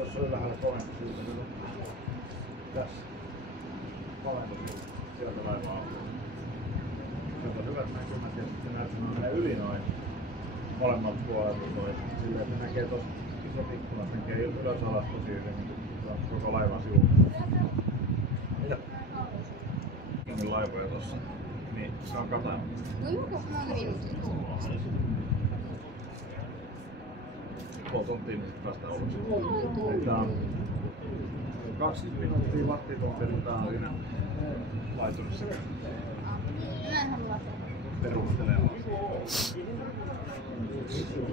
Tuossa on vähän kovempi syytä. Tässä. Kovempi syytä. Sieltä laivaa. Sieltä on hyvät näkymät ja sitten näyttää yli noin molemmalta puolelta toi. Silleen, että näkee tossa isot ikkunat, näkee ylös alas tosi hyvin koko laivan sivuun. Ja laivoja tossa. Niin, se on Katajalla. No joka mä minuutin. Puoli tuntia niin sitten päästään ulos. Tää on 20 minuuttia wattituntia, niin tää on siinä laiturissa Mä en halua perustelemaan.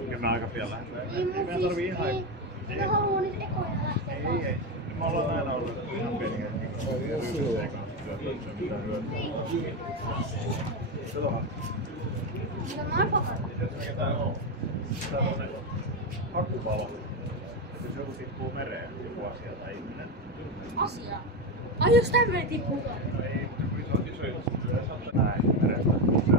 Ja mä aika pian lähdetään. Ei meidän tarvii ihan... Mä haluan niitä ekoja lähteä. Ei. Me ollaan aina ollut ihan pieni hetki. Ryhmässä eikä työtä mitään hyötyä. Katsotaan. Mutta mä oon pakannut. Tiedätkö mikä tää on? Tää on hakupalo. Jos joku tippuu mereen, joku asia tai ihminen. Asia? Ai jos tämmönen tippuu? No ei, iso näin merestä.